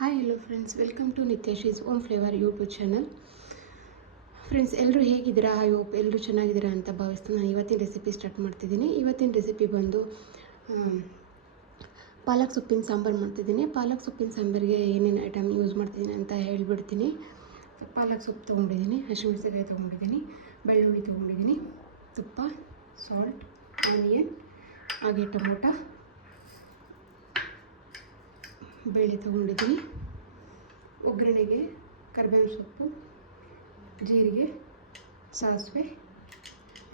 Hi hello friends, welcome to Nithyashree's home flavour YouTube channel. Friends, ಎಲ್ಲರೂ ಹೇಗಿದ್ದೀರಾ? I hope ಎಲ್ಲರೂ ಚೆನ್ನಾಗಿದ್ದೀರಾ ಅಂತ ಭಾವಿಸ್ತೀನಿ. ನಾನು ಇವತ್ತಿನ ರೆಸಿಪಿ ಸ್ಟಾರ್ಟ್ ಮಾಡ್ತಿದ್ದೀನಿ. ಇವತ್ತಿನ ರೆಸಿಪಿ ಬಂದು ಪಾಲಕ್ ಸೊಪ್ಪಿನ ಸಾಂಬಾರು ಮಾಡ್ತಿದ್ದೀನಿ. ಪಾಲಕ್ ಸೊಪ್ಪಿನ ಸಾಂಬಾರಿಗೆ ಏನೇನು ಐಟಮ್ ಯೂಸ್ ಮಾಡ್ತಿದ್ದೀನಿ ಅಂತ ಹೇಳ್ಬಿಡ್ತೀನಿ. ಪಾಲಕ್ ಸೊಪ್ಪು ತೊಗೊಂಡಿದ್ದೀನಿ, ಹಸಿಮೆಣಸಿನಕಾಯಿ ತೊಗೊಂಡಿದ್ದೀನಿ, ಬೆಳ್ಳುಳ್ಳಿ ತೊಗೊಂಡಿದ್ದೀನಿ, ತುಪ್ಪ, ಸಾಲ್ಟ್, ಆನಿಯನ್, ಹಾಗೆ ಟೊಮೊಟೊ, ಬೇಳೆ ತೊಗೊಂಡಿದ್ದೀನಿ. ಒಗ್ಗರಣೆಗೆ ಕರಿಬೇವಿನ ಸೊಪ್ಪು, ಜೀರಿಗೆ, ಸಾಸಿವೆ,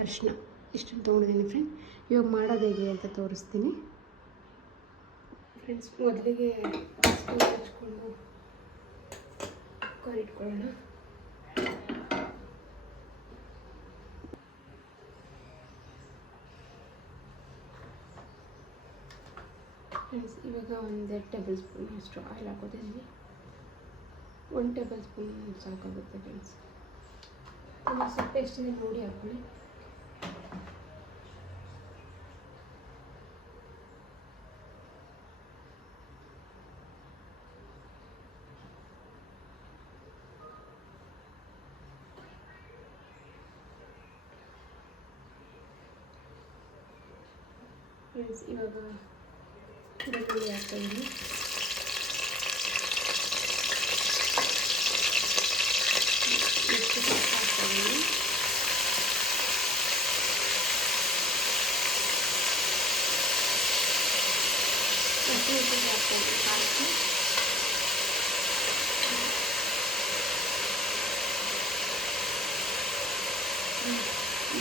ಅರಿಶಿನ ಇಷ್ಟನ್ನು ತೊಗೊಂಡಿದ್ದೀನಿ ಫ್ರೆಂಡ್. ಇವಾಗ ಮಾಡೋದು ಹೇಗೆ ಅಂತ ತೋರಿಸ್ತೀನಿ ಫ್ರೆಂಡ್ಸ್. ಮೊದಲಿಗೆ ಸ್ಟವ್ ಹಚ್ಕೊಂಡು ಕುಕ್ಕರ್ ಇಟ್ಕೊಳ್ಳೋಣ. ಫ್ರೆಂಡ್ಸ್, ಇವಾಗ 1 ಟೇಬಲ್ ಸ್ಪೂನ್ ಅಷ್ಟು ಆಯಿಲ್ ಹಾಕೋತಿದ್ದೀನಿ. 1 ಟೇಬಲ್ ಸ್ಪೂನ್ ಸಾಕಾಗುತ್ತೆ ಫ್ರೆಂಡ್ಸ್. ಇನ್ನು ಸೊಪ್ಪು ಎಷ್ಟಿದೆ ನೋಡಿ ಹಾಕ್ಕೊಳ್ಳಿ. ಫ್ರೆಂಡ್ಸ್, ಇವಾಗ ಬೆಳ್ಳುಳ್ಳಿ ಹಾಕ್ತಾಯಿದ್ದೀನಿ.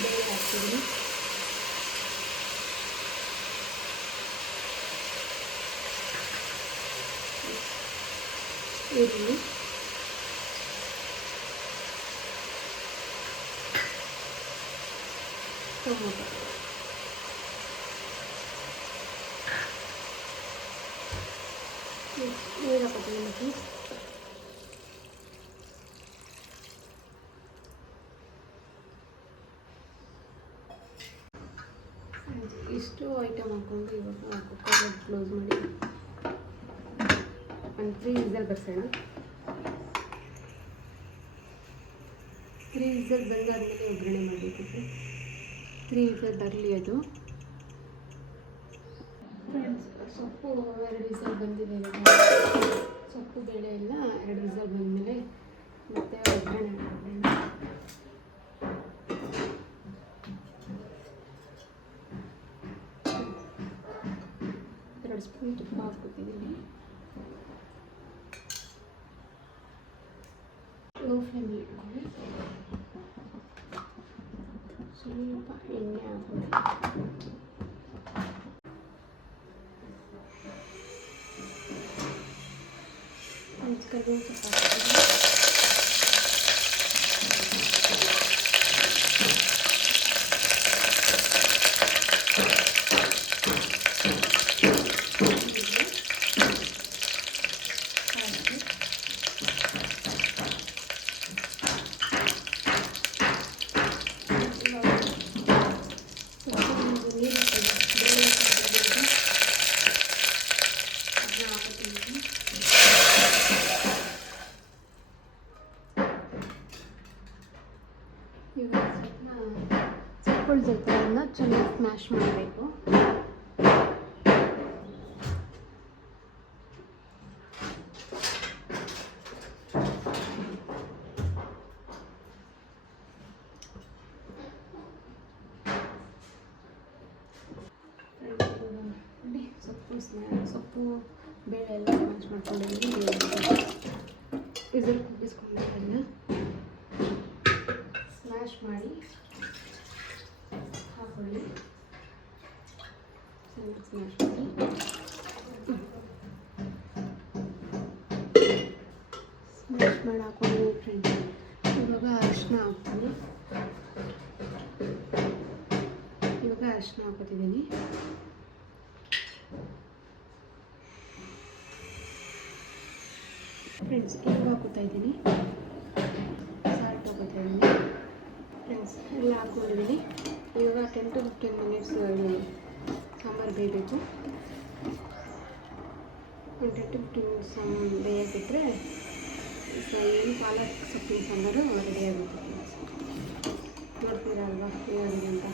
ಬೇಳೆ ಹಾಕ್ತಿದ್ದೀನಿ. ಈರುಳ್ಳಿ, ಟೊಮೊಟೊ, ನೀರು ಹಾಕೋತೀನಿ. ಇಷ್ಟು ಐಟಮ್ ಹಾಕ್ಕೊಂಡು ಇವಾಗ ಕುಕ್ಕರ್ ಕ್ಲೋಸ್ ಮಾಡಿ ಒಂದು 3 ವಿಸಲ್ ಬರ್ಸೋಣ. 3 ವಿಸಲ್ ಬಂದಾದಮೇಲೆ ಒಗ್ಗರಣೆ ಮಾಡಬೇಕು. 3 ವಿಸಲ್ ಬರಲಿ ಅದು. ಫ್ರೆಂಡ್ಸ್, ಸೊಪ್ಪು 2 ವಿಸಲ್ ಬಂದಿದೆ. ಸೊಪ್ಪು ಬೇಳೆ ಎಲ್ಲ 2 ವಿಸಲ್ ಬಂದಮೇಲೆ ಮತ್ತೆ ಒಗ್ಗರಣೆ ಮಾಡೋಣ. ಸ್ಪೂನ್ ತುಪ್ಪ ಹಾಕ್ಕೊತಿದ್ದೀನಿ. ಲೋ ಫ್ಲೇಮಲ್ಲಿ ಇಟ್ಕೊಂಡು ಸ್ವಲ್ಪ ಎಣ್ಣೆ ಹಾಕ್ಕೊಂಡು ಕರಿಬೇವು ಸೊಪ್ಪು ಹಾಕ್ತೀನಿ. ಇವಾಗ ಸೊಪ್ಪುಗಳು ಅದನ್ನ ಚೆನ್ನಾಗಿ ಸ್ಮ್ಯಾಶ್ ಮಾಡಬೇಕು. ಸೊಪ್ಪು ಬೇಳೆ ಎಲ್ಲ ಸ್ಮ್ಯಾಶ್ ಮಾಡ್ಕೊಂಡಿದ್ದೀನಿ. ವಿಸಿಲ್ ಕುಗ್ಗಿಸ್ಕೊಂಡಿದ್ದನ್ನು ಸ್ಮ್ಯಾಶ್ ಮಾಡಿ ಹಾಕೊಳ್ಳಿ. ಸ್ಮ್ಯಾಶ್ ಮಾಡಿ ಹಾಕೊಳ್ಳಿ ಫ್ರೆಂಡ್ಸ್. ಇವಾಗ ಅರಿಶಿನ ಹಾಕ್ತೀನಿ. ಹಾಕೋತಿದ್ದೀನಿ. ಫ್ರೆಂಡ್ಸ್, ಈಗ ಹಾಕೋತಾ ಇದ್ದೀನಿ. ಸಾಲ್ಟ್ ಹಾಕೋತಾ ಇದ್ದೀನಿ. ಫ್ರೆಂಡ್ಸ್, ಎಲ್ಲ ಹಾಕ್ಕೊಂಡಿದ್ದೀನಿ. ಇವಾಗ 10 to 15 ಮಿನಿಟ್ಸ್ ಸಾಂಬಾರು ಬೇಯಬೇಕು. ಒಂದು 10 to 15 ಮಿನಿಟ್ಸ್ ಬೇಯಕ್ಕಿಟ್ರೆ ಏನು ಪಾಲಕ್ ಸೊಪ್ಪಿನ ಸಾಂಬಾರು ರೆಡಿ ಆಗುತ್ತೆ. ನೋಡ್ತೀರಾ ಅಲ್ವಾ ಹೇಗಿದೆ ಅಂತ.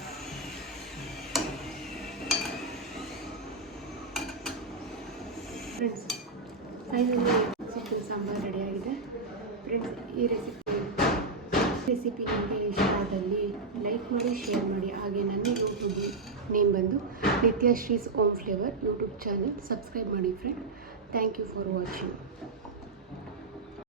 ಫ್ರೆಂಡ್ಸ್ ಫೈನಲಿ ಸೊಪ್ಪಿನ ಸಾಂಬಾರು ರೆಡಿಯಾಗಿದೆ. ಫ್ರೆಂಡ್ಸ್ ಈ ರೆಸಿಪಿ ನಿಮಗೆ ಇಷ್ಟ ಆದಲ್ಲಿ ಲೈಕ್ ಮಾಡಿ, ಶೇರ್ ಮಾಡಿ. ಹಾಗೆ ನನ್ನ ಯೂಟ್ಯೂಬ್ ನೇಮ್ ಬಂದು Nithyashree's home flavour YouTube channel subscribe ಮಾಡಿ friend. Thank you for watching.